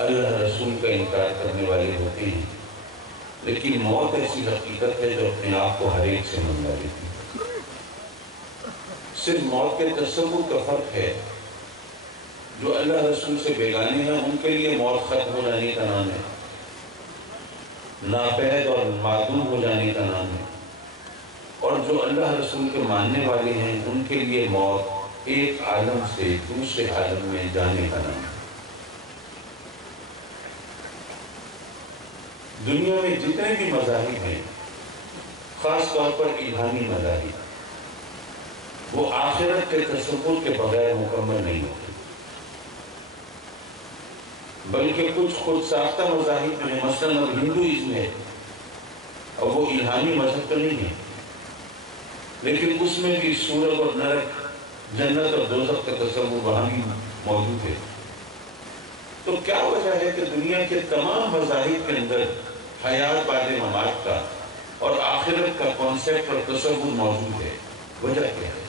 اللہ رسول کا انکار کرنے والے ہوتے ہیں، لیکن موت ایسی حقیقت ہے جو اپنے آپ کو ہر ایک سے منگا لیتی ہے۔ صرف موت کے تصور کا فرق ہے، جو اللہ رسول سے بیگانے ہیں ان کے لیے موت ختم ہو جانے کا نام ہے، ناپید اور معدوم ہو جانے کا نام ہے، اور جو اللہ رسول کے ماننے والے ہیں ان کے لیے موت ایک عالم سے دوسرے عالم میں جانے کا نام ہے۔ دنیا میں جتنے بھی مذاہب ہیں، خاص طور پر الہامی مذاہب، وہ آخرت کے تصور کے بغیر مکمل نہیں ہوتے، بلکہ کچھ خود ساختہ مذاہب میں، مثلاً اب ہندوازم ہے، اور وہ الہامی مذہب تو نہیں ہے، لیکن اس میں بھی سورگ اور نرک، جنت اور دوزخ کا تصور وہاں بھی موجود ہے۔ تو کیا وجہ ہے کہ دنیا کے تمام مذاہب کے اندر حیات بعد ممات کا اور آخرت کا کانسیپٹ اور تصور موجود ہے؟ وجہ کیا ہے؟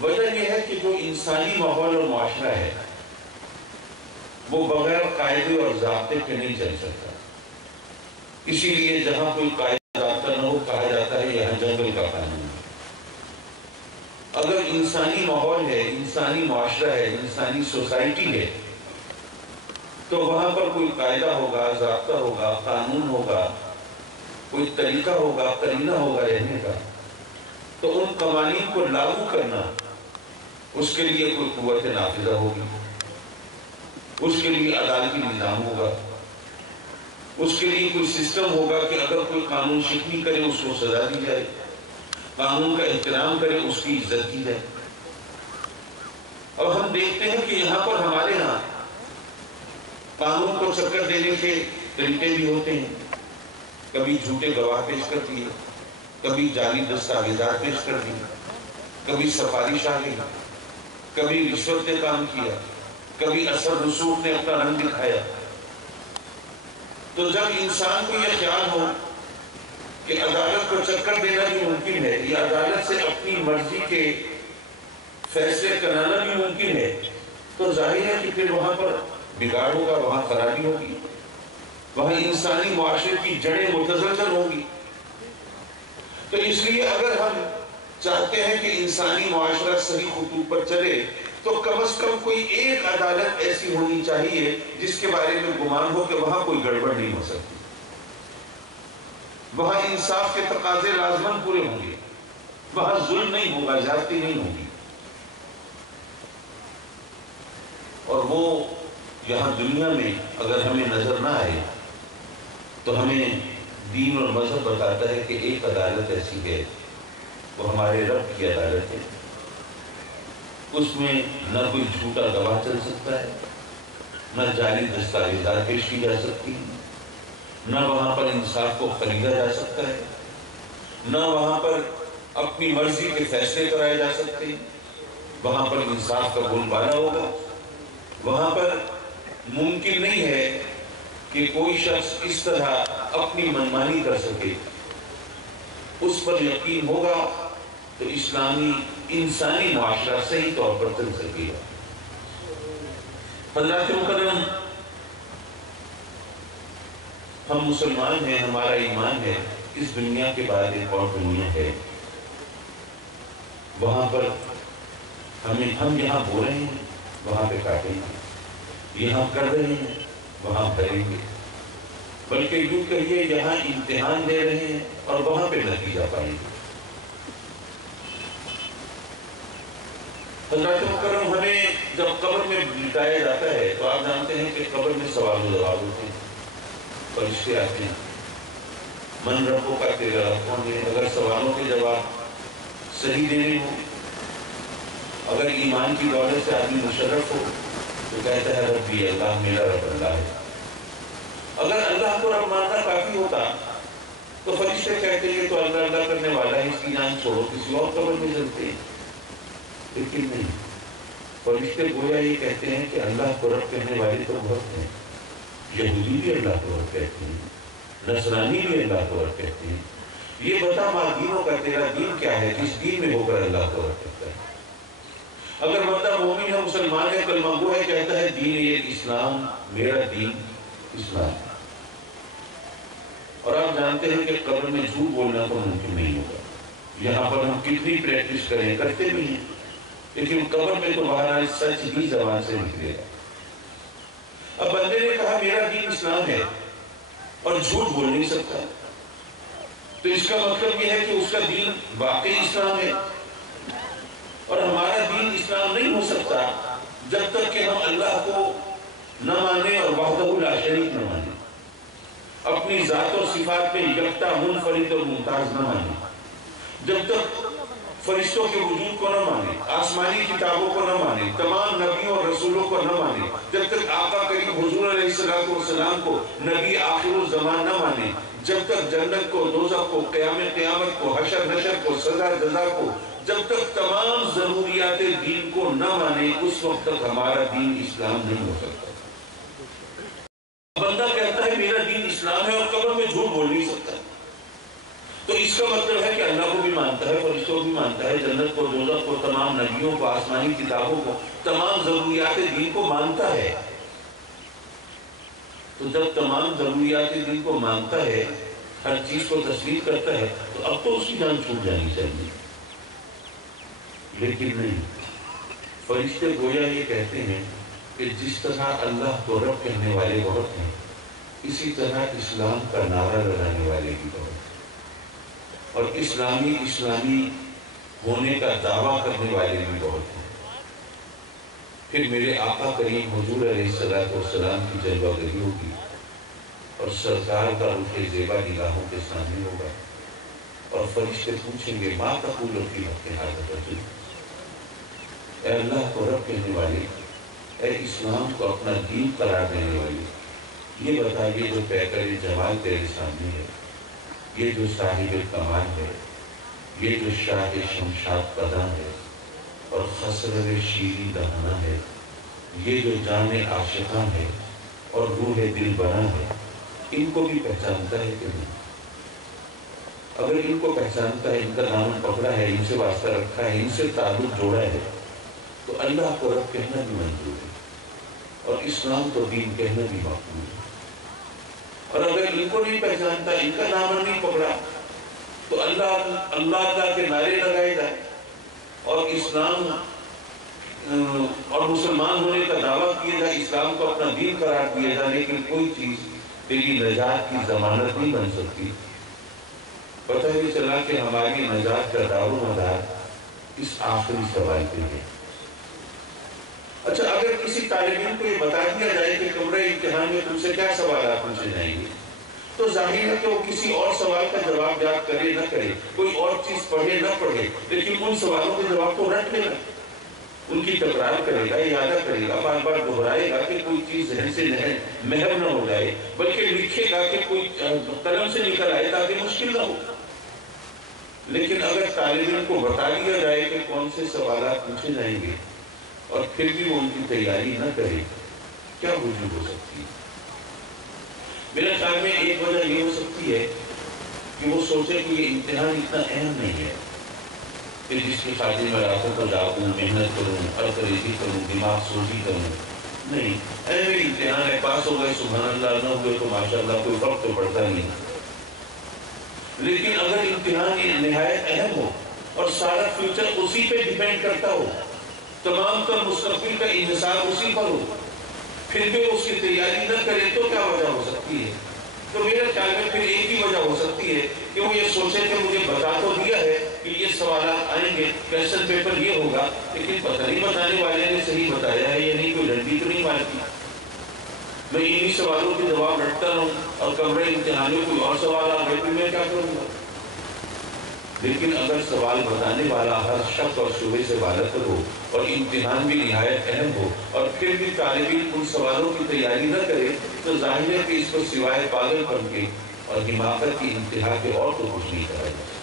وجہ یہ ہے کہ جو انسانی ماحول اور معاشرہ ہے وہ بغیر قاعدے اور ضابطے کے نہیں چل سکتا، اسی لیے جہاں کوئی قاعدہ ضابطہ نہ ہو کہا جاتا ہے یہاں جنگل کا قانون ہے۔ اگر انسانی ماحول ہے، انسانی معاشرہ ہے، انسانی سوسائٹی ہے، تو وہاں پر کوئی قاعدہ ہوگا، ضابطہ ہوگا، قانون ہوگا، کوئی طریقہ ہوگا، قرینہ ہوگا رہنے کا، تو ان قوانین کو لاگو کرنا، اس کے لیے کوئی قوت نافذہ ہوگی، اس کے لیے عدالتی نظام ہوگا، اس کے لیے کوئی سسٹم ہوگا کہ اگر کوئی قانون شکنی کرے اس کو سزا دی جائے، قانون کا احترام کرے اس کی عزت کی جائے۔ اور ہم دیکھتے ہیں کہ یہاں پر ہمارے ہاں قانون کو چکر دینے کے طریقے بھی ہوتے ہیں، کبھی جھوٹے گواہ پیش کر دیے، کبھی جعلی دستاویزات پیش کر دیے، کبھی سفارش آ گئی، کبھی رشوت نے کام کیا، کبھی اثر رسوخ نے اپنا رنگ دکھایا۔ تو جب انسان کو یہ خیال ہو کہ عدالت کو چکر دینا بھی ممکن ہے یا عدالت سے اپنی مرضی کے فیصلے کرانا بھی ممکن ہے، تو ظاہر ہے کہ پھر وہاں پر بگاڑ ہوگا، وہاں خرابی ہوگی، وہاں انسانی معاشرے کی جڑیں متزلزل ہوں گی۔ تو اس لیے اگر ہم چاہتے ہیں کہ انسانی معاشرہ صحیح خطوط پر چلے تو کم از کم کوئی ایک عدالت ایسی ہونی چاہیے جس کے بارے میں گمان ہو کہ وہاں کوئی گڑبڑ نہیں ہو سکتی، وہاں انصاف کے تقاضے لازماً پورے ہوں گے، وہاں ظلم نہیں ہوگا، زیادتی نہیں ہوگی۔ اور وہ یہاں دنیا میں اگر ہمیں نظر نہ آئے تو ہمیں دین اور مذہب بتاتا ہے کہ ایک عدالت ایسی ہے، وہ ہمارے رب کی عدالت ہے، اس میں نہ کوئی جھوٹا گواہ چل سکتا ہے، نہ جعلی دستاویزات پیش کی جا سکتی، نہ وہاں پر انصاف کو خریدا جا سکتا ہے، نہ وہاں پر اپنی مرضی کے فیصلے کرائے جا سکتے، وہاں پر انصاف کا بول بالا ہوگا، وہاں پر ممکن نہیں ہے کہ کوئی شخص اس طرح اپنی منمانی کر سکے۔ اس پر یقین ہوگا تو اسلامی انسانی معاشرہ صحیح طور پر چل سکے گا۔ حضرات مکرم، ہم مسلمان ہیں، ہمارا ایمان ہے اس دنیا کے بعد ایک اور دنیا ہے، وہاں پر ہم یہاں بو رہے ہیں وہاں پہ کاٹیں گے، یہاں کر رہے ہیں وہاں کریں گے، بلکہ یوں کہیے یہاں امتحان دے رہے ہیں اور وہاں پہ نتیجہ پائیں گے۔ حضرات مکرم، ہمیں جب قبر میں لٹایا جاتا ہے تو آپ جانتے ہیں کہ قبر میں سوال و جواب ہوتے ہیں، فرشتے آتے ہیں، من ربوں کا تیرا رب کون ہے؟ اگر سوالوں کے جواب صحیح دینے ہوں، اگر ایمان کی دولت سے آدمی مشرف ہو تو کہتا ہے ربی اللہ، میرا رب اللہ ہے۔ اگر اللہ کو رب ماننا کافی ہوتا تو فرشتے کہتے ہیں تو اللہ اللہ کرنے والا ہے، اس کی جان چھوڑو، کسی اور قبر میں چلتے ہیں، لیکن نہیں، فرشتے گویا یہ کہتے ہیں کہ اللہ کو رب کہنے والے تو بہت ہیں، یہودی بھی اللہ کو رب کہتے ہیں، نصرانی بھی اللہ کو رب کہتے ہیں، یہ بتا ماں دینوں کا تیرا دین کیا ہے، کس دین میں ہو کر اللہ کو رب کہتا ہے؟ اگر بندہ مومن ہے، مسلمان ہے، کلمہ گو ہے، کہتا ہے دین ایک اسلام، میرا دین اسلام. اور آپ جانتے ہیں کہ قبر میں جھوٹ بولنا تو ممکن نہیں ہوگا. یہاں پر ہم کتنی پریکٹس کریں، کرتے بھی ہیں، لیکن قبر میں تو بہرحال سچ ہی زبان سے نکلے گا. اب بندے نے کہا میرا دین اسلام ہے اور جھوٹ بول نہیں سکتا، تو اس کا مطلب یہ ہے کہ اس کا دین واقعی اسلام ہے. اور ہمارا دین اسلام نہیں ہو سکتا جب تک کہ ہم اللہ کو نہ مانیں اور وحدہ لا شریک نہ مانیں، اپنی ذات اور صفات میں یکتا، منفرد اور ممتاز نہ مانیں، جب تک فرشتوں کے وجود کو نہ مانیں، آسمانی کتابوں کو نہ مانیں، تمام نبیوں اور رسولوں کو نہ مانیں، جب تک آقا کریم حضور علیہ السلام کو نبی آخر الزمان نہ مانیں، جب تک جنت کو، دوزخ کو، قیامت کو، حشر نشر کو، سزا جزا کو، جب تک تمام ضروریات دین کو نہ مانیں، اس وقت تک ہمارا دین اسلام نہیں ہو سکتا. بندہ کہتا ہے میرا دین اسلام ہے اور قبر میں جھوٹ بول نہیں سکتا، تو اس کا مطلب ہے کہ اللہ کو بھی مانتا ہے، فرشتوں کو بھی مانتا ہے، جنت کو، دوزخ کو، تمام نبیوں کو، آسمانی کتابوں کو، تمام ضروریات دین کو مانتا ہے. تو جب تمام ضروریات دین کو مانتا ہے، ہر چیز کو تسلیم کرتا ہے، تو اب تو اس کی جان چھوٹ جانی چاہیے. لیکن نہیں، فرشتے گویا یہ کہتے ہیں کہ جس طرح اللہ کو رب کہنے والے بہت ہیں، اسی طرح اسلام کا نعرہ لگانے والے بھی بہت ہیں، اور اسلامی ہونے کا دعویٰ کرنے والے بھی بہت ہیں. پھر میرے آقا کریم حضور علیہ السلام کی جلوہ گری ہوگی اور سرکار کا رخ زیبا نگاہوں کے سامنے ہوگا، اور فرشتے پوچھیں گے ما تقول فی حق ھذا الرجل، اے اللہ کو رب کہنے والے، اے اسلام کو اپنا دین قرار دینے والے، یہ بتائیے جو پیکر جمال تیرے سامنے ہے، یہ جو صاحب کمال ہے، یہ جو شاہ شمشاد قداں ہے اور خسرو شیریں دہانہ ہے، یہ جو جان عاشقاں ہے اور روح دل بنا ہے، ان کو بھی پہچانتا ہے کہ نہیں؟ اگر ان کو پہچانتا ہے، ان کا دامن پکڑا ہے، ان سے واسطہ رکھا ہے، ان سے تعلق جوڑا ہے، تو اللہ کو رب کہنا بھی منظور ہے اور اسلام کو دین کہنا بھی مقبول ہے. اور اگر ان کو نہیں پہچانتا، ان کا دامن نہیں پکڑا، تو اللہ کے نعرے لگائے جائے اور اسلام اور مسلمان ہونے کا دعویٰ کیا جائے، اسلام کو اپنا دین قرار دیا جائے، لیکن کوئی چیز تیری نجات کی ضمانت نہیں بن سکتی. پتہ یہ چلا کہ ہماری نجات کا دار و مدار اس آخری سوال پہ ہے. اچھا، اگر کسی طالب علم کو یہ بتا دیا جائے کہ کمرہ امتحان میں تم سے کیا سوالات پوچھے جائیں گے، تو ظاہر ہے کہ وہ کسی اور سوال کا جواب یاد کرے نہ کرے، کوئی اور چیز پڑھے نہ پڑھے، لیکن ان سوالوں کے جواب تو رٹ لے گا، ان کی تکرار کرے گا، یادہ کرے گا، بار بار دہرائے گا کہ کوئی چیز ذہن سے محو نہ ہو جائے، بلکہ لکھے گا کہ کوئی قلم سے نکل آئے تاکہ مشکل نہ ہو. لیکن اگر طالب علم کو بتا دیا جائے کہ کون سے سوالات پوچھے جائیں گے اور پھر بھی وہ ان کی تیاری نہ کرے، کیا وجہ ہو سکتی ہے؟ میرے خیال میں ایک وجہ یہ ہو سکتی ہے کہ وہ سوچے کہ یہ امتحان اتنا اہم نہیں ہے کہ جس کی خاطر میں راتوں کو جاگوں، محنت کروں، ارتریزی کروں، دماغ سوزی کروں. نہیں، اہم امتحان ہے، پاس ہو گئے سبحان اللہ، نہ ہوئے تو ماشاءاللہ، کوئی فرق تو پڑتا نہیں. لیکن اگر امتحان یہ نہایت اہم ہو اور سارا فیوچر اسی پہ ڈیپینڈ کرتا ہو، تمام تر مستقبل کا انحصار اسی پر ہو، پھر بھی اس کی تیاری نہ کرے، تو کیا وجہ ہو سکتی ہے؟ تو میرے خیال میں پھر ایک ہی وجہ ہو سکتی ہے کہ وہ یہ سوچے کہ مجھے بتا تو دیا ہے کہ یہ سوالات آئیں گے، کویسچن پیپر یہ ہوگا، لیکن پتہ نہیں بتانے والے نے صحیح بتایا ہے یا نہیں، کوئی ڈنڈی تو نہیں مارتی، میں انہی سوالوں کے جواب رٹتا رہوں اور کمرے امتحان میں کوئی اور سوال آ گئے تو میں کیا کروں گا؟ لیکن اگر سوال بتانے والا ہر شک اور شبہ سے بالاتر ہو اور امتحان بھی نہایت اہم ہو اور پھر بھی طالب علم ان سوالوں کی تیاری نہ کرے، تو ظاہر ہے کہ اس کو سوائے پاگل پن کے اور حماقت کی انتہا کے اور تو کچھ نہیں کرا جا سکتا.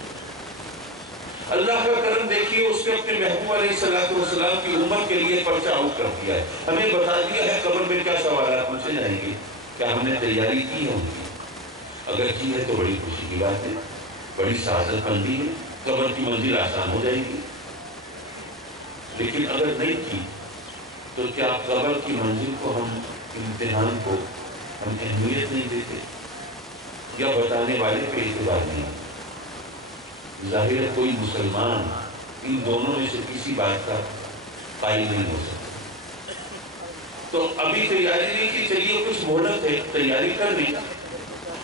اللہ کا کرم دیکھیے، اس نے اپنے محبوب علیہ السلام کی امت کے لیے پرچہ آؤٹ کر دیا ہے، ہمیں بتا دیا ہے قبر میں کیا سوالات پوچھے جائیں گے. کیا ہم نے تیاری کی ہے ان کی؟ اگر کی ہے تو بڑی خوشی کی بات ہے، بڑی سعادت مندی ہے، قبر کی منزل آسان ہو جائے گی. لیکن اگر نہیں کی تو کیا قبر کی منزل کو ہم امتحان کو ہم اہمیت نہیں دیتے یا بتانے والے پہ اعتبار نہیں؟ ظاہر ہے کوئی مسلمان ان دونوں میں سے کسی بات کا قائل نہیں ہو سکتا۔ تو ابھی تیاری نہیں کی، چلیے کچھ مہلت ہے تیاری کرنے،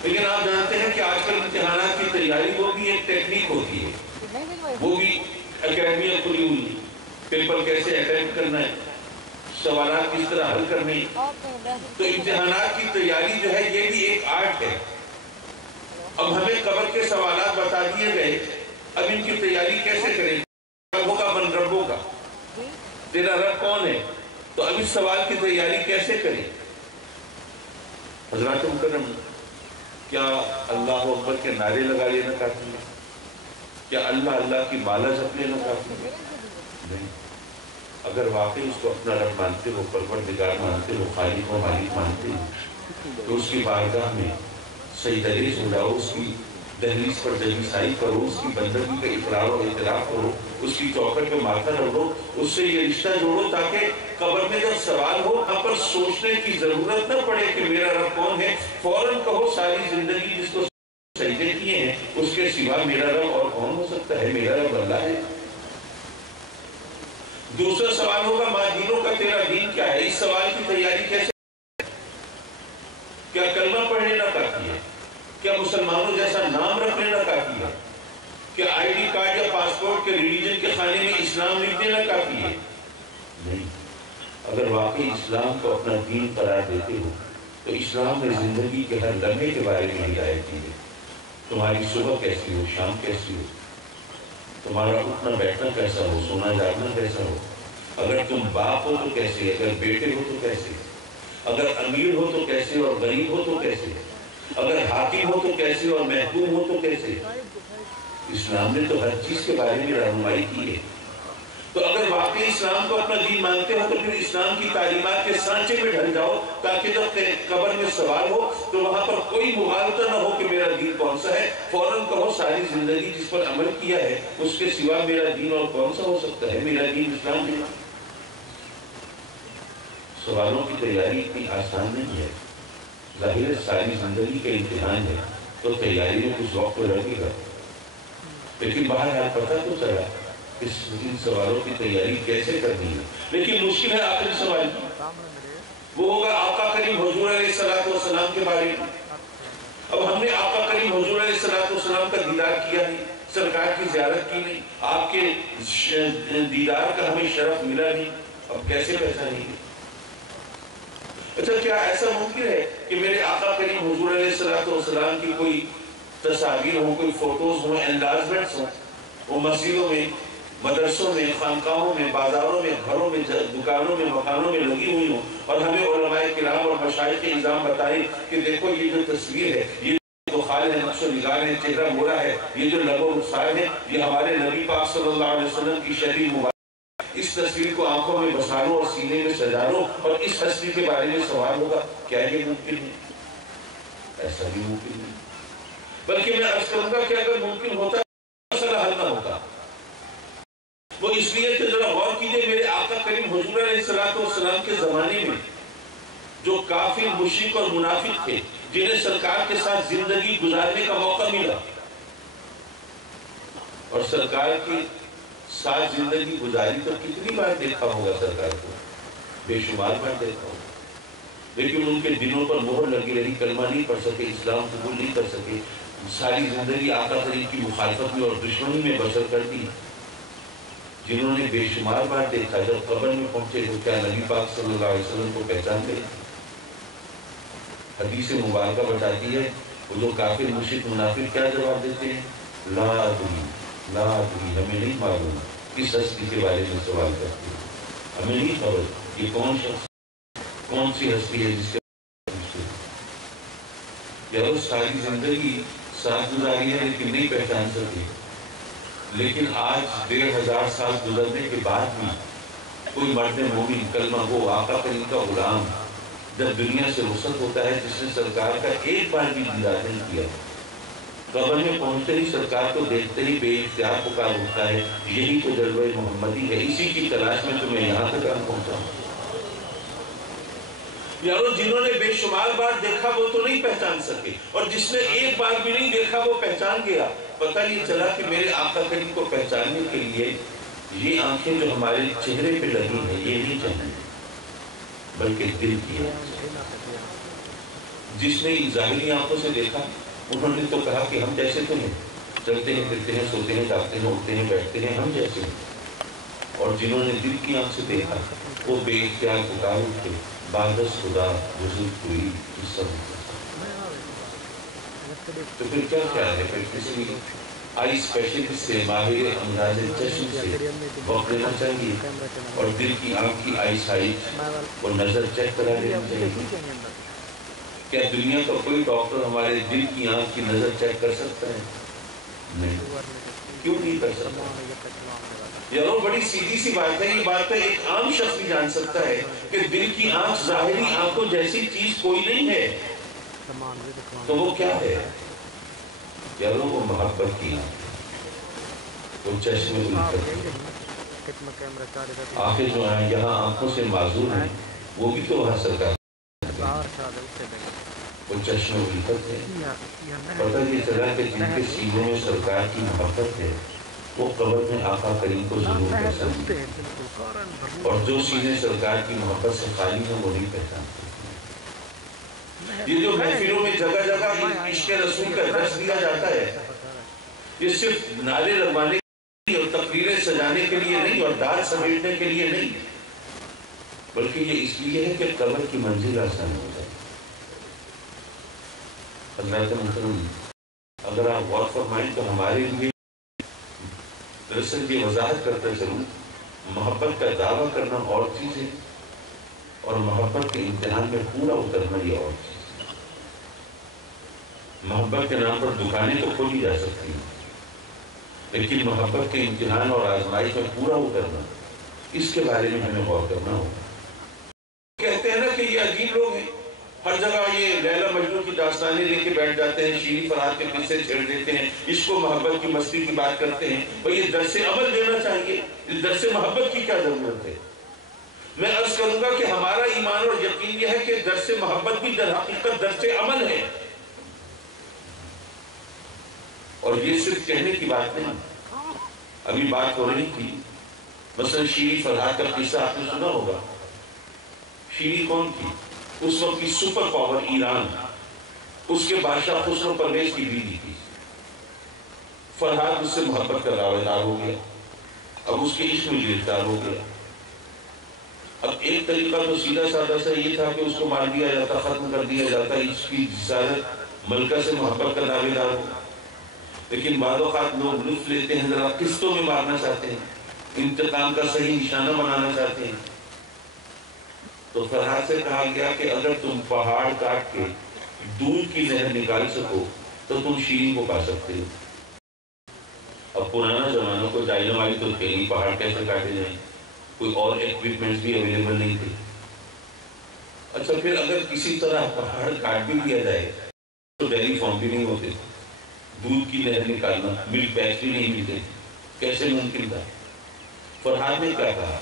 لیکن آپ جانتے ہیں کہ آج کل امتحانات کی تیاری وہ بھی ایک ٹیکنیک ہوتی ہے، وہ بھی اکیڈمیاں کھلی ہوئی، پیپر کیسے اٹیمپٹ کرنا ہے، سوالات کس طرح حل کرنے۔ تو امتحانات کی تیاری جو ہے یہ بھی ایک آرٹ ہے۔ اب ہمیں قبر کے سوالات بتا دیے گئے، اب ان کی تیاری کیسے کریں؟ ربوں کا من ربوں کا، تیرا رب کون ہے؟ تو اب اس سوال کی تیاری کیسے کریں؟ حضرات مکرم، کیا اللہ اکبر کے نعرے لگا لینا کافی ہے؟ کیا اللہ اللہ کی مالا جپ لینا کافی ہے؟ نہیں۔ اگر واقعی اس کو اپنا رب مانتے ہو، پروردگار مانتے ہو، خالق و مالک مانتے ہو، تو اس کی بارگاہ میں سجدے اڑاؤ، اس کی دہلیز پر جلیسائی کرو، اس کی بندگی کا اقرار و اعتراف کرو، اس کی چوکھٹ پہ ماتھا رگڑو، اس سے یہ رشتہ جوڑو تاکہ قبر میں جب سوال ہو وہاں پر سوچنے کی ضرورت نہ پڑے کہ میرا رب کون ہے، فوراً کہو ساری زندگی جس کو سجدے کیے ہیں اس کے سوا میرا رب اور کون ہو سکتا ہے؟ میرا رب اللہ ہے۔ دوسرا سوال ہوگا ماں دینوں کا تیرا دین کیا ہے؟ اس سوال کی تیاری کیسے؟ کیا کلمہ پڑھ لینا کافی ہے؟ کیا مسلمانوں جیسا نام رکھ لینا کافی ہے؟ کیا آئی ڈی کارڈ یا پاسپورٹ کے ریلیجن کے خانے میں اسلام لکھ دینا کافی ہے؟ نہیں۔ اگر واقعی اسلام کو اپنا دین قرار دیتے ہو تو اسلام میں زندگی کے ہر لمحے کے بارے میں ہدایت کی ہے۔ تمہاری صبح کیسی ہو، شام کیسی ہو، تمہارا اٹھنا بیٹھنا کیسا ہو، سونا جاگنا کیسا ہو، اگر تم باپ ہو تو کیسے، اگر بیٹے ہو تو کیسے، اگر امیر ہو تو کیسے اور غریب ہو تو کیسے، اگر حاکم ہو تو کیسے اور محکوم ہو تو کیسے۔ اسلام نے تو ہر چیز کے بارے میں رہنمائی کی ہے۔ تو اگر واقعی اسلام کو اپنا دین مانتے ہو تو پھر اسلام کی تعلیمات کے سانچے میں ڈھل جاؤ تاکہ جب قبر میں سوال ہو تو وہاں پر کوئی مغالطہ نہ ہو کہ میرا دین کون سا ہے، فوراً کہو ساری زندگی جس پر عمل کیا ہے اس کے سوا میرا دین اور کون سا ہو سکتا ہے؟ میرا دین اسلام ہے۔ سوالوں کی تیاری اتنی آسان نہیں ہے، ظاہر ہے ساری زندگی کا امتحان ہے تو تیاری میں کچھ وقت لگے گا، لیکن بہرحال پتہ تو چلا ان سوالوں کی تیاری کیسے کرنی ہے۔ لیکن مشکل ہے آخری سوال کی، وہ ہوگا آقا کریم حضور علیہ السلام کے بارے میں۔ اب ہم نے آقا کریم حضور علیہ السلام کا دیدار کیا نہیں، سرکار کی زیارت کی نہیں، آپ کے دیدار کا ہمیں شرف ملا نہیں، اب کیسے پہچانیں گے؟ اچھا کیا ایسا ممکن ہے کہ میرے آقا کریم حضور علیہ السلام کی کوئی تصاویر ہوں، کوئی فوٹوز ہوں، انلارجمنٹس ہوں، وہ مسجدوں میں، مدرسوں میں، خانقاہوں میں، بازاروں میں، گھروں میں، دکانوں میں، مکانوں میں لگی ہوئی ہوں، اور ہمیں علماء کرام اور مشائخ اعظام بتائیں کہ دیکھو یہ جو تصویر ہے، یہ جو خال ہے، نقش و نگار ہے، چہرہ مورا ہے، یہ جو لب و رخسار ہے، یہ ہمارے نبی پاک صلی اللہ علیہ وسلم کی شریف مبارک، اس تصویر کو آنکھوں میں بسا لو اور سینے میں سجا لو اور اس ہستی کے بارے میں سوال ہوگا، کیا یہ ممکن ہے؟ ایسا بھی ممکن نہیں، بلکہ میں عرض کروں گا کہ اگر ممکن ہوتا مسئلہ حل نہ ہوتا۔ وہ اس لیے کہ ذرا غور کیجئے میرے آقا کریم حضور علیہ السلام کے زمانے میں جو کافر، مشرک اور منافق تھے جنہیں سرکار کے ساتھ زندگی گزارنے کا موقع ملا، اور سرکار کی ساتھ زندگی گزاری تو کتنی بار دیکھا ہوگا سرکار کو، بے شمار بار دیکھا ہوگا، لیکن ان کے دلوں پر مہر لگی رہی، کلمہ نہیں پڑھ سکے، اسلام قبول نہیں کر سکے، ساری زندگی آقا کریم کی مخالفت میں اور دشمنی میں بسر کر دی۔ جنہوں نے بے شمار بار دیکھا، جب قبر میں پہنچے تو کیا نبی پاک صلی اللہ علیہ وسلم کو پہچان گئے؟ حدیث مبارکہ بتاتی ہے وہ جو کافر، مشرک، منافق کیا جواب دیتے ہیں؟ لا ادری، لا ادری، ہمیں نہیں معلوم، کس ہستی کے بارے میں سوال کرتے ہیں، ہمیں نہیں خبر یہ کون شخص، کون سی ہستی ہے جس کے یا وہ ساری زندگی ساتھ گزاری ہے لیکن نہیں پہچان سکے۔ لیکن آج 1500 سال گزرنے کے بعد بھی کوئی مرد مومن، کلمہ گو، آقا کریم کا غلام جب دنیا سے رخصت ہوتا ہے جس نے سرکار کا ایک بار بھی دیدار نہیں کیا، قبر میں پہنچتے ہی سرکار کو دیکھتے ہی بے اختیار پکار اٹھتا ہے، یہی تو جلوہ محمدی ہے، اسی کی تلاش میں تمہیں یہاں تک پہنچا ہوں۔ یارو جنہوں نے بے شمار بار دیکھا وہ تو نہیں پہچان سکے، اور جس نے ایک بار بھی نہیں دیکھا وہ پہچان گیا۔ پتہ یہ چلا کہ میرے آقا کریم کو پہچاننے کے لیے یہ آنکھیں جو ہمارے چہرے پہ لگی ہیں یہ نہیں چاہیے، بلکہ دل کی آنکھیں۔ جس نے ظاہری آنکھوں سے دیکھا انہوں نے تو کہا کہ ہم جیسے تو ہیں، چلتے ہیں پھرتے ہیں، سوتے ہیں جاگتے ہیں، اٹھتے ہیں بیٹھتے ہیں، ہم جیسے ہیں۔ اور جنہوں نے دل کی آنکھ سے دیکھا وہ بے اختیار پکار اٹھے، بادس خدا بزرگ کوئی قصہ ہوتا۔ تو پھر کیا خیال ہے؟ پھر کسی آئی اسپیشلسٹ سے، ماہر انداز چشم سے وقت لینا چاہیے، اور دل کی آنکھ کی آئی سائٹ اور نظر چیک کرا لینا چاہیے۔ کیا دنیا کا کوئی ڈاکٹر ہمارے دل کی آنکھ کی نظر چیک کر سکتا ہے؟ نہیں۔ کیوں نہیں کر سکتا؟ یارو بڑی سیدھی سی بات ہے، یہ بات ہے ایک عام شخص بھی جان سکتا ہے کہ دل کی آنکھ ظاہری آنکھوں جیسی چیز کوئی نہیں ہے، تو وہ کیا ہے؟ یارو وہ محبت کی آنکھ، وہ چشم الفت، آنکھیں جو ہیں یہاں آنکھوں سے معذور ہیں، وہ بھی تو وہاں سرکار، وہ چشم الفت ہے۔ پتہ یہ چلا کہ جن کے سینوں میں سرکار کی محبت ہے وہ قبر میں آقا کریم کو ضرور پہچانتے ہیں، اور جو سینے سرکار کی محبت سے خالی ہیں وہ نہیں پہچانتے۔ یہ جو محفلوں میں جگہ جگہ عشق رسول کا درس دیا جاتا ہے، یہ صرف نعرے لگوانے کے لیے اور تقریریں سجانے کے لیے نہیں اور داد سمیٹنے کے لیے نہیں، بلکہ یہ اس لیے ہے کہ قبر کی منزل آسان ہو جائے۔ حضرات محترم، اگر آپ غور فرمائیں تو ہمارے لیے دراصل یہ وضاحت کرتا چلوں، محبت کا دعویٰ کرنا اور چیز ہے اور محبت کے امتحان میں پورا اترنا یہ اور چیز ہے۔ محبت کے نام پر دکانیں تو کھولی جا سکتی ہیں، لیکن محبت کے امتحان اور آزمائش میں پورا اترنا، اس کے بارے میں ہمیں غور کرنا ہوگا۔ کہتے ہیں نا کہ یہ عجیب لوگ ہیں، ہر جگہ یہ لیلا مجنوں کی داستانیں لے کے بیٹھ جاتے ہیں، شیریں فرحات کے قصے چھیڑ دیتے ہیں، اس کو محبت کی مستی کی بات کرتے ہیں، اور یہ درس عمل دینا چاہیے، اس درس محبت کی کیا ضرورت ہے؟ میں عرض کروں گا کہ ہمارا ایمان اور یقین یہ ہے کہ درس محبت بھی در حقیقت درس عمل ہے، اور یہ صرف کہنے کی بات نہیں۔ ابھی بات ہو رہی تھی مثلا شیریں فرحات کا قصہ آپ نے سنا ہوگا۔ شیریں کون تھی؟ اس وقت کی سپر پاور ایران، اس کے بادشاہ خسرو پرویز کی بیوی تھی۔ فرحات اس سے محبت کا دعویٰ دار ہو گیا، اب اس کے عشق میں گرفتار ہو گیا۔ اب ایک طریقہ تو سیدھا سادہ سا یہ تھا کہ اس کو مار دیا جاتا، ختم کر دیا جاتا، اس کی جسارت ملکہ سے محبت کا دعوے دار ہو، لیکن بعض اوقات لوگ لطف لیتے ہیں، ذرا قسطوں میں مارنا چاہتے ہیں، انتقام کا صحیح نشانہ بنانا چاہتے ہیں۔ تو فرحات سے کہا گیا کہ اگر تم پہاڑ کاٹ کے دودھ کی نہر نکال سکو تو تم شیریں کو پا سکتے ہو۔ اب پرانا زمانہ کو ڈائنامائٹ تو تھے نہیں، پہاڑ کیسے کاٹے جائیں، کوئی اور ایکوپمنٹس بھی اویلیبل نہیں تھے۔ اچھا پھر اگر کسی طرح پہاڑ کاٹ بھی دیا جائے تو ٹیلی فون بھی نہیں ہوتے، دودھ کی نہر نکالنا، ملک پیکس بھی نہیں ملتے، کیسے ممکن تھا؟ فرحات نے کیا کہا؟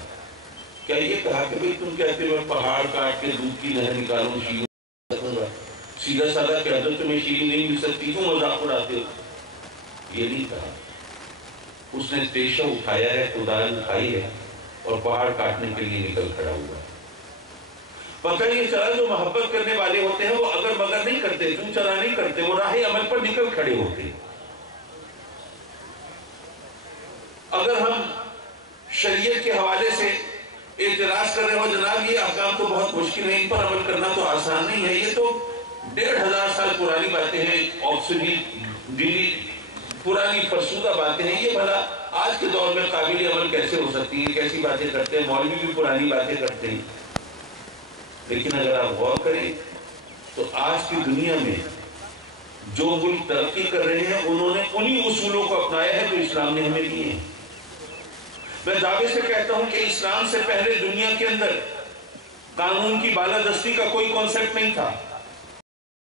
کیا یہ کہا کہ بھئی تم کہتے ہو پہاڑ کاٹ کے دودھ کی نہر نکالوں شیریں سکوں گا، سیدھا سادہ کہ حضرت تمہیں شیریں نہیں مل سکتی، کیوں مذاق اڑاتے ہو؟ یہ نہیں کہا، اس نے پیشہ اٹھایا ہے، کدال اٹھائی ہے اور پہاڑ کاٹنے کے لیے نکل کھڑا ہوا ہے۔ پتہ یہ چلا جو محبت کرنے والے ہوتے ہیں وہ اگر مگر نہیں کرتے، چوں چرا نہیں کرتے، وہ راہ عمل پر نکل کھڑے ہوتے ہیں۔ اگر ہم شریعت کے حوالے سے اعتراض کر رہے ہو جناب یہ احکام تو بہت مشکل ہے، ان پر عمل کرنا تو آسان نہیں ہے، یہ تو 1500 سال پرانی باتیں ہیں، آبسولیٹ پرانی فرسودہ باتیں ہیں، یہ بھلا آج کے دور میں قابل عمل کیسے ہو سکتی ہیں، کیسی باتیں کرتے ہیں، مولوی بھی پرانی باتیں کرتے ہیں۔ لیکن اگر آپ غور کریں تو آج کی دنیا میں جو ملک ترقی کر رہے ہیں انہوں نے انہی اصولوں کو اپنایا ہے جو اسلام نے ہمیں دیے ہیں۔ میں دعوے سے کہتا ہوں کہ اسلام سے پہلے دنیا کے اندر قانون کی بالادستی کا کوئی کانسیپٹ نہیں تھا۔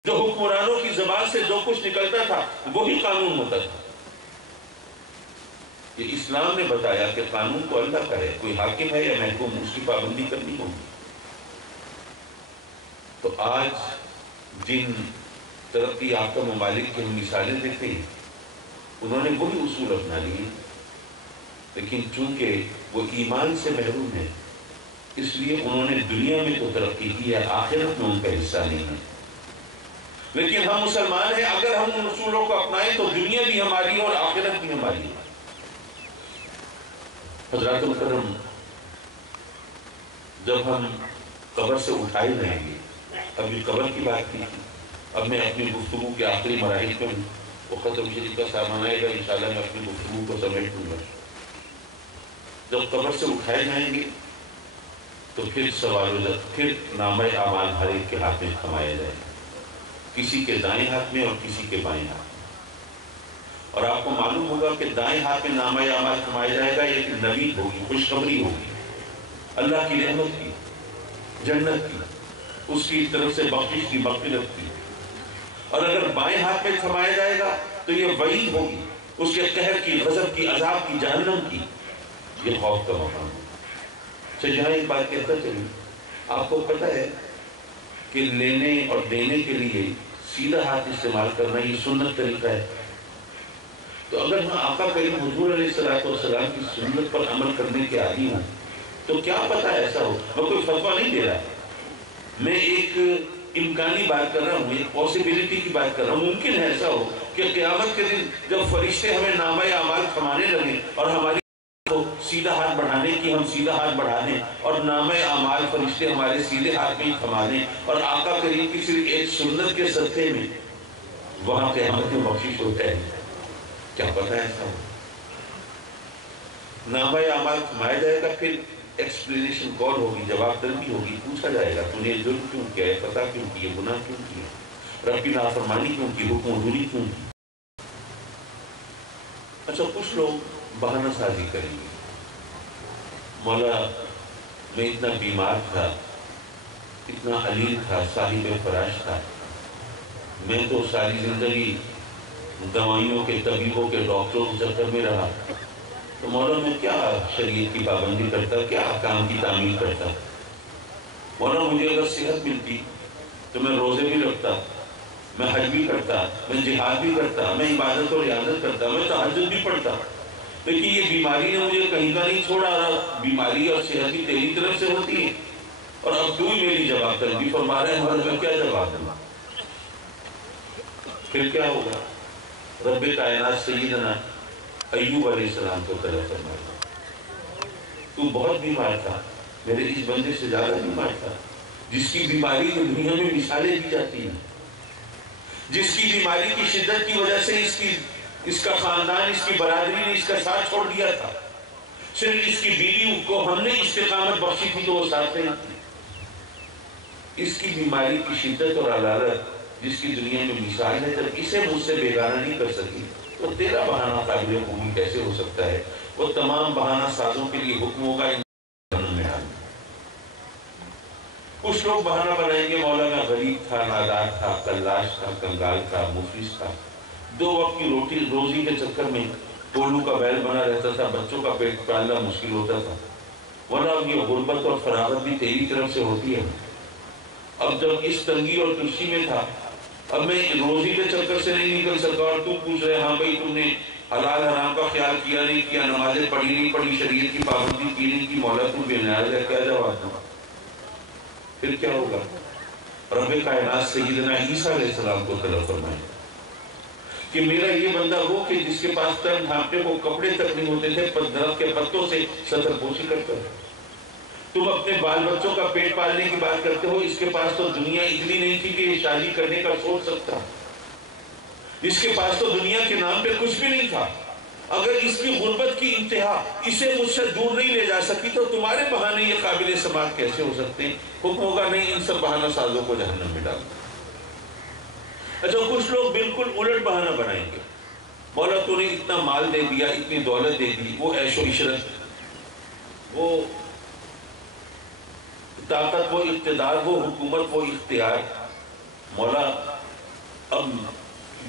جو حکمرانوں کی زبان سے جو کچھ نکلتا تھا وہی قانون ہوتا تھا۔ یہ اسلام نے بتایا کہ قانون تو اللہ کا ہے، کوئی حاکم ہے یا محکوم، اس کی پابندی کرنی ہوگی۔ تو آج جن ترقی یافتہ ممالک کی ہم مثالیں دیتے ہیں انہوں نے وہی اصول اپنا لیے، لیکن چونکہ وہ ایمان سے محروم ہیں اس لیے انہوں نے دنیا میں تو ترقی کی ہے، آخرت میں ان کا حصہ نہیں ہے۔ لیکن ہم مسلمان ہیں، اگر ہم ان اصولوں کو اپنائیں تو دنیا بھی ہماری ہے اور آخرت بھی ہماری ہے۔ حضرات مکرم، جب ہم قبر سے اٹھائے جائیں گے، ابھی قبر کی بات کی تھی، اب میں اپنی گفتگو کے آخری مراحل پہ ہوں، وہ ختم شریف کا سامان آئے گا، انشاءاللہ میں اپنی گفتگو کو سمیٹ دوں گا۔ جب قبر سے اٹھائے جائیں گے تو پھر سوال ہو پھر نامہ اعمال ہر ایک کے ہاتھ میں تھمایا جائے گا، کسی کے دائیں ہاتھ میں اور کسی کے بائیں ہاتھ میں۔ اور آپ کو معلوم ہوگا کہ دائیں ہاتھ میں نامہ اعمال تھمایا جائے گا، ایک نوید ہوگی، خوشخبری ہوگی، اللہ کی رحمت کی، جنت کی، اس کی طرف سے بخشش کی، مغفرت کی۔ اور اگر بائیں ہاتھ میں تھمایا جائے گا تو یہ وعید ہوگی، اس کے قہر کی، غضب کی، عذاب کی، جہنم کی، یہ خوف کا مقام ہے۔ جہاں ایک بات کہتا چلوں، آپ کو پتہ ہے کہ لینے اور دینے کے لیے سیدھا ہاتھ استعمال کرنا یہ سنت طریقہ ہے۔ تو اگر میں آقا کریم حضور علیہ السلام کی سنت پر عمل کرنے کے عادی ہوں تو کیا پتہ ایسا ہو، میں کوئی فتویٰ نہیں دے رہا، میں ایک امکانی بات کر رہا ہوں، ایک پاسبلٹی کی بات کر رہا ہوں۔ ممکن ہے ایسا ہو کہ قیامت کے دن جب فرشتے ہمیں نامہ اعمال تھمانے لگیں اور ہماری تو سیدھا ہاتھ بڑھانے کی ہم سیدھا ہاتھ بڑھا دیں اور نامہ اعمال فرشتے ہمارے سیدھے ہاتھ میں ہی تھما دیں اور آقا کریم کی صرف ایک سنت کے صدقے میں وہاں قیامت میں بخشش ہوتا ہے، کیا پتہ ایسا ہو۔ نامہ اعمال تھمایا جائے گا، پھر ایکسپلینیشن کال ہوگی، جواب طلبی ہوگی، پوچھا جائے گا تو نے ظلم کیوں کیا ہے، خطا کیوں کی ہے، گناہ کیوں کیا، رب کی نافرمانی کیوں کی، حکم عدولی کیوں کی۔ اچھا، کچھ لوگ بہانہ سازی کریں گے، مولا میں اتنا بیمار تھا، اتنا علیل تھا، صاحب فراش تھا، میں تو ساری زندگی دوائیوں کے، طبیبوں کے، ڈاکٹروں کے چکر میں رہا، تو مولا میں کیا شریعت کی پابندی کرتا، کیا احکام کی تعمیل کرتا۔ مولا مجھے اگر صحت ملتی تو میں روزے بھی رکھتا، میں حج بھی کرتا، میں جہاد بھی کرتا، میں عبادت اور ریاضت کرتا، میں تہجد بھی پڑھتا، لیکن یہ بیماری نے مجھے کہیں کا نہیں چھوڑا رہا۔ بیماری اور صحت بھی تیری طرف سے ہوتی ہے اور اب تو ہی میری جواب طلبی فرما رہے ہیں، میں کیا جواب دوں؟ پھر کیا ہوگا؟ رب کائنات سیدنا ایوب علیہ السلام کو طلب فرمایا، تو بہت بیمار تھا، میرے اس بندے سے زیادہ بیمار تھا، جس کی بیماری کو دنیا میں مثالیں دی جاتی ہیں، جس کی بیماری کی شدت کی وجہ سے اس کا خاندان، اس کی برادری نے اس کا ساتھ چھوڑ دیا تھا، صرف اس کی بیوی کو ہم نے استقامت بخشی تھی تو وہ ساتھ نہیں تھی۔ اس کی بیماری کی شدت اور علالت جس کی دنیا میں مثال ہے، جب اسے مجھ سے بیگانہ نہیں کر سکی تو تیرا بہانہ قابل قبول کیسے ہو سکتا ہے؟ وہ تمام بہانہ سازوں کے لیے حکم ہوگا جہنم میں ڈالنا۔ کچھ لوگ بہانہ بنائیں گے، مولا میں غریب تھا، نادار تھا، قلاش تھا، کنگال تھا، مفلس تھا، 2 وقت کی روزی کے چکر میں ٹولو کا بیل بنا رہتا تھا، بچوں کا پیٹ پالنا مشکل ہوتا تھا، ورنہ یہ غربت اور فراغت بھی تیری طرف سے ہوتی ہے۔ اب جب اس تنگی اور تشی میں تھا، اب میں روزی کے چکر سے نہیں نکل سکا اور تو پوچھ رہے ہاں بھائی تم نے حلال حرام کا خیال کیا نہیں کیا، نمازیں پڑھی نہیں پڑھی، شریعت کی پابندی کی نہیں کی، مولا تو بے نیاز ہے، کیا جواب دوں؟ پھر کیا ہوگا؟ رب کائنات سیدنا عیسیٰ علیہ السلام کو طلب فرمائے کہ میرا یہ بندہ ہو کہ جس کے پاس تن ڈھانپنے کو کپڑے تک نہیں ہوتے تھے، درخت کے پتوں سے سطر پوشی کرتا ہے۔ تم اپنے بال بچوں کا پیٹ پالنے کی بات کرتے ہو، اس کے پاس تو دنیا اتنی نہیں تھی کہ یہ شادی کرنے کا سوچ سکتا، اس کے پاس تو دنیا کے نام پہ کچھ بھی نہیں تھا۔ اگر اس کی غربت کی انتہا اسے مجھ سے دور نہیں لے جا سکی تو تمہارے بہانے یہ قابل سماعت کیسے ہو سکتے ہیں؟ حکم ہوگا نہیں، ان سب بہانہ سازوں کو جہنم میں ڈال دو۔ اچھا، کچھ لوگ بالکل الٹ بہانہ بنائیں گے، مولا تو نے اتنا مال دے دیا، اتنی دولت دے دی، وہ عیش و عشرت، وہ طاقت، وہ اقتدار، وہ حکومت، وہ اختیار، مولا اب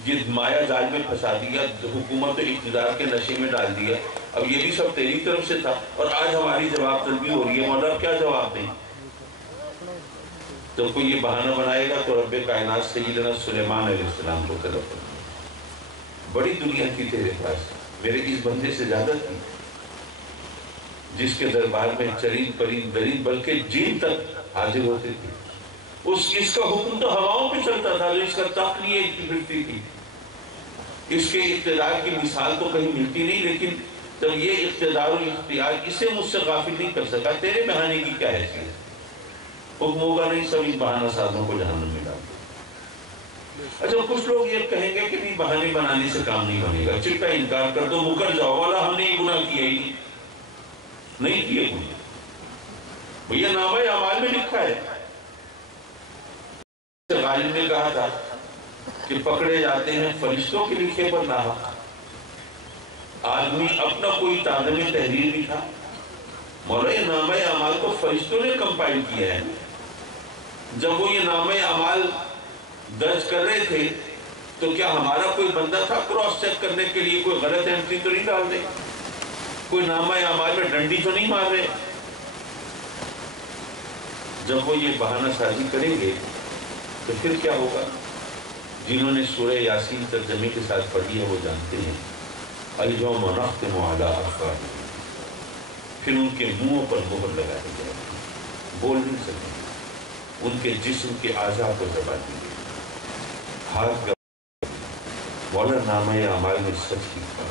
یہ مایا جال میں پھنسا دیا، حکومت اقتدار کے نشے میں ڈال دیا، اب یہ بھی سب تیری طرف سے تھا، اور آج ہماری جواب طلبی ہو رہی ہے، مولا کیا جواب دیں؟ جب کوئی یہ بہانہ بنائے گا تو رب کائنات سیدنا سلیمان علیہ السلام کو طلب کرنا، بڑی دنیا کی تیرے پاس، میرے اس بندے سے زیادہ تھی، جس کے دربار میں چرین پرین درین بلکہ جن تک حاضر ہوتے تھے، اس کا حکم تو ہواؤں پہ چلتا تھا، اس کا تخت لیے پھرتی تھی، اس کے اقتدار کی مثال تو کہیں ملتی نہیں، لیکن جب یہ اقتدار و اختیار اسے مجھ سے غافل نہیں کر سکا، تیرے بہانے کی کیا حیثیت؟ حکم ہوگا نہیں، سب ان بہانہ سازوں کو جہنم میں ڈال دو۔ اچھا کچھ لوگ یہ کہیں گے کہ نہیں بہانے بنانے سے کام نہیں بنے گا، چٹا انکار کر دو، مکر جاؤ، والا ہم نے یہ گناہ کیا ہی نہیں کیے گناہ، بھیا نامہ اعمال میں لکھا ہے۔ غالب نے کہا تھا کہ پکڑے جاتے ہیں فرشتوں کے لکھے پر ناحق، آدمی اپنا کوئی تعدم تحریر بھی تھا، مولا یہ نامہ اعمال کو فرشتوں نے کمپائل کیا ہے، جب وہ یہ نامہ اعمال درج کر رہے تھے تو کیا ہمارا کوئی بندہ تھا کراس چیک کرنے کے لیے، کوئی غلط انٹری تو نہیں ڈال دے، کوئی نامہ اعمال میں ڈنڈی تو نہیں مار رہے؟ جب وہ یہ بہانہ سازی کریں گے تو پھر کیا ہوگا؟ جنہوں نے سورہ یاسین ترجمے کے ساتھ پڑھی ہے وہ جانتے ہیں، الیوم نختم علی افواہہم، پھر ان کے منہوں پر مہر لگا دی جائے گی، بول نہیں سکیں، ان کے جسم کے اعضاء کو دبا دی گئی، ہاتھ مولا نامہ اعمال میں سچ لکھا،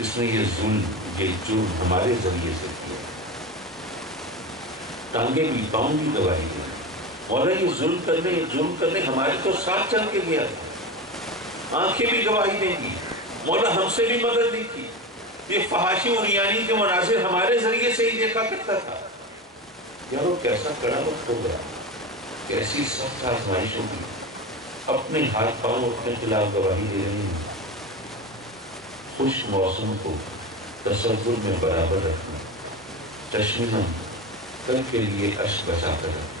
اس نے یہ ظلم یہ جرم ہمارے ذریعے سے کیا، ٹانگیں بھی پاؤں بھی گواہی دیں، مولا یہ ظلم کرنے ہمارے تو ساتھ چل کے گیا، آنکھیں بھی گواہی دیں گی، مولا ہم سے بھی مدد نہیں کی، یہ فحاشی اور ریانی کے مناظر ہمارے ذریعے سے ہی دیکھا کرتا تھا۔ یارو کیسا کڑا وقت ہو گیا، کیسی سخت آزمائش ہوگی، اپنے ہاتھ پاؤں اپنے خلاف گواہی دے رہے ہیں۔ خوش موسم کو تصور میں برابر رکھنا، چشمہ کل کے لیے اشک بچا کر رکھنا۔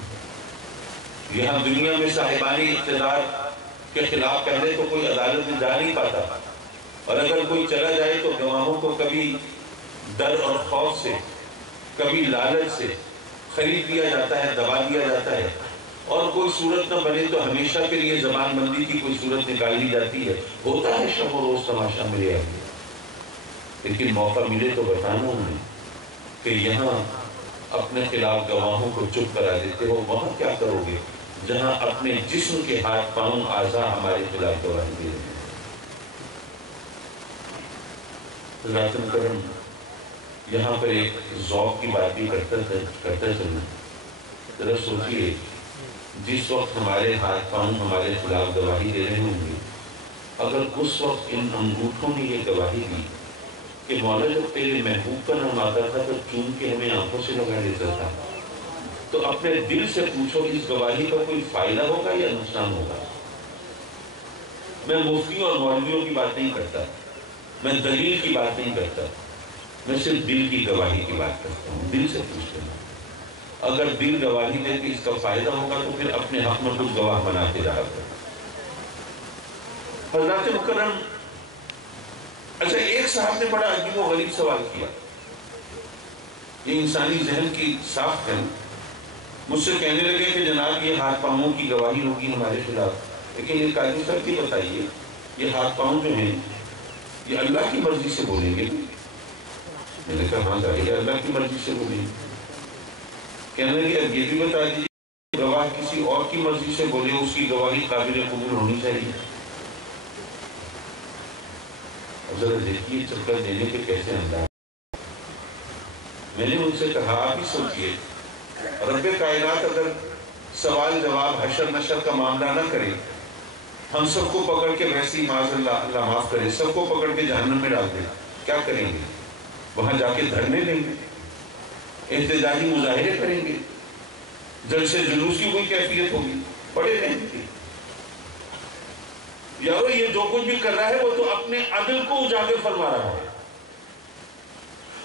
یہاں دنیا میں صاحبان اقتدار کے خلاف پہلے تو کوئی عدالت میں جا نہیں پاتا، اور اگر کوئی چلا جائے تو گواہوں کو کبھی ڈر اور خوف سے، کبھی لالچ سے خرید لیا جاتا ہے، دبا دیا جاتا ہے، اور کوئی صورت نہ بنے تو ہمیشہ کے لیے زبان بندی کی کوئی صورت نکال لی جاتی ہے، ہوتا ہے شب و روز تماشا ملے آگے، لیکن موقع ملے تو بتانا انہیں کہ یہاں اپنے خلاف گواہوں کو چپ کرا دیتے ہو، وہاں کیا کرو گے جہاں اپنے جسم کے ہاتھ پاؤں اعضاء ہمارے خلاف گواہی دے رہے ہیں۔ حضرات کرم یہاں پر ایک ذوق کی بات بھی کرتا چلنا، ذرا سوچئے جس وقت ہمارے ہاتھ پاؤں ہمارے خلاف گواہی دے رہے ہوں گے، اگر اس وقت ان انگوٹھوں نے یہ گواہی دی کہ مولا جب تیرے محبوب کا نام آتا تھا تو چوم کے ہمیں آنکھوں سے لگا دیتا تھا، تو اپنے دل سے پوچھو اس گواہی کا کوئی فائدہ ہوگا یا نقصان ہوگا؟ میں مفتیوں اور مولویوں کی بات نہیں کرتا، میں دلیل کی بات نہیں کرتا، میں صرف دل کی گواہی کی بات کرتا ہوں۔ دل سے پوچھ لینا، اگر دل گواہی دے کہ اس کا فائدہ ہوگا تو پھر اپنے حق میں کچھ گواہ بناتے رہا کرو۔ حضرات مکرم، اچھا ایک صاحب نے بڑا عجیب و غریب سوال کیا، یہ انسانی ذہن کی ساخت ہے، مجھ سے کہنے لگے کہ جناب یہ ہاتھ پاؤں کی گواہی ہوگی ہمارے خلاف، لیکن یہ قاضی صاحب کی بتائیے یہ ہاتھ پاؤں جو ہیں یہ اللہ کی مرضی سے بولیں گے؟ میں نے کہا ہاں ظاہر ہے اللہ کی مرضی سے بولیں گے۔ کہنے لگے اب یہ بھی بتا دیجیے گواہ کسی اور کی مرضی سے بولے اس کی گواہی قابل قبول ہونی چاہیے؟ ذرا دیکھیے چکر دینے کے کیسے انداز۔ میں نے ان سے کہا آپ ہی سوچئے رب کائنات اگر سوال جواب حشر نشر کا معاملہ نہ کرے، ہم سب کو پکڑ کے ویسے ہی معاذ اللہ معاف کرے سب کو پکڑ کے جہنم میں ڈال دے، کیا کریں گے؟ وہاں جا کے دھرنے دیں گے، احتجاجی مظاہرے کریں گے، جلسے جلوس کی کوئی کیفیت ہوگی؟ پڑے رہیں گے؟ یارو یہ جو کچھ بھی کر رہا ہے وہ تو اپنے عدل کو اجاگر فرما رہا ہے،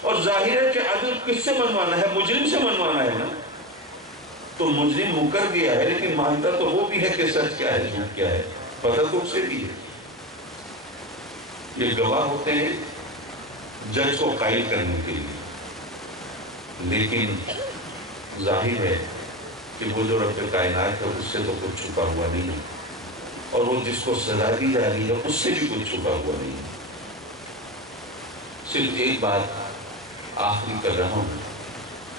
اور ظاہر ہے کہ عدل کس سے منوانا ہے؟ مجرم سے منوانا ہے نا، تو مجرم مکر گیا ہے لیکن مانتا تو وہ بھی ہے کہ سچ کیا ہے جھوٹ کیا ہے، پتہ تو اسے بھی ہے. یہ گواہ ہوتے ہیں جج کو قائل کرنے کے لیے، لیکن ظاہر ہے کہ وہ جو رب کائنات ہے اس سے تو کچھ چھپا ہوا نہیں ہے، اور وہ جس کو سزا دی جا رہی ہے اس سے بھی کچھ چھپا ہوا نہیں ہے. صرف ایک بات آخری کر رہا ہوں،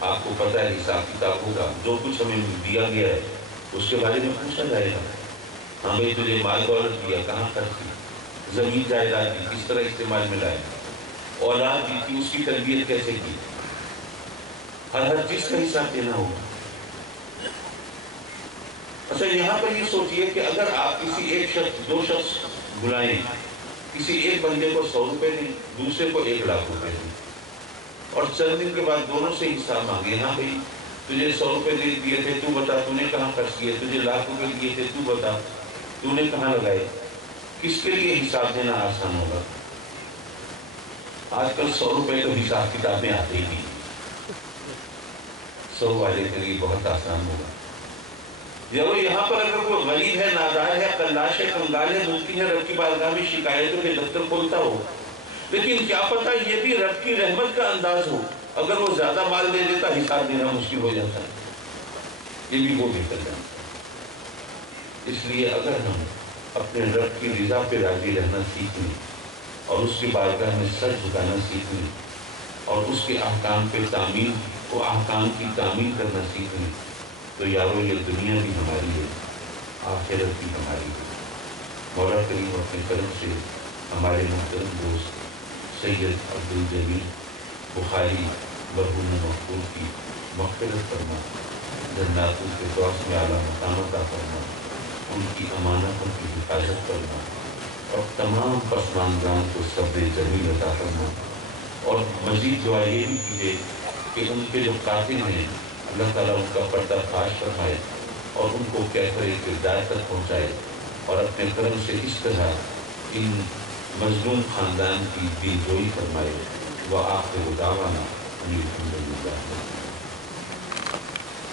آپ کو پتہ ہے حساب کتاب ہوگا، جو کچھ ہمیں دیا گیا ہے اس کے بارے میں پوچھا جائے گا. ہمیں تجھے مال دولت دیا، کہاں خرچ کی، زمین جائیداد دی کس طرح استعمال میں لائے، اولاد دی تھی اس کی تربیت کیسے کی، ہر چیز کا حساب دینا ہوگا. اچھا یہاں پر یہ سوچئے کہ اگر آپ کسی ایک شخص، دو شخص بلائیں، کسی ایک بندے کو 100 روپے دیں، دوسرے کو 1 لاکھ روپے دیں، اور چند دن کے بعد دونوں سے حساب مانگے، ہاں بھئی تجھے 100 روپے دیے تھے، تو بتا تو نے کہاں خرچ کیے، تجھے 1,00,000 روپے دیے تھے، تو بتا تو نے کہاں لگائے، کس کے لیے حساب دینا آسان ہوگا؟ آج کل 100 روپے تو حساب کتاب میں آتے ہی نہیں، 100 والے کے لیے بہت آسان ہوگا. یہاں پر اگر کوئی غریب ہے، نادار ہے، قلاش ہے، کنگال ہے، ممکن ہے رب کی بارگاہ میں شکایتوں کے دفتر کھولتا ہو، لیکن کیا پتہ یہ بھی رب کی رحمت کا انداز ہو، اگر وہ زیادہ مال دے دیتا حساب دینا مشکل ہو جاتا ہے، یہ بھی وہ بہتر جانتا ہے. اس لیے اگر ہم اپنے رب کی رضا پہ راضی رہنا سیکھ لیں اور اس کی بارگاہ میں سر جھکانا سیکھ لیں اور اس کے احکام پہ تعمیل و احکام کی تعمیل کرنا سیکھ لیں تو یارو یہ دنیا بھی ہماری ہے، آخرت بھی ہماری ہے. مولا کریم اپنے کرم سے ہمارے محترم دوست سید عبدالجلیل بخاری مرحوم مغفور کی مغفرت فرما، جنات الفردوس میں اعلیٰ مقام عطا فرما، ان کی امانتوں کی حفاظت کرنا، اور تمام پسماندگان کو صبر جمیل عطا کرنا. اور مزید دعا یہ بھی کیجیے کہ ان کے جو قاتل ہیں اللہ تعالیٰ ان کا پردہ فاش فرمائے اور ان کو کیفر کردار تک پہنچائے، اور اپنے کرم سے اس طرح ان مظلوم خاندان کی دلجوئی فرمائے. وآخر دعوانا ان الحمد للہ.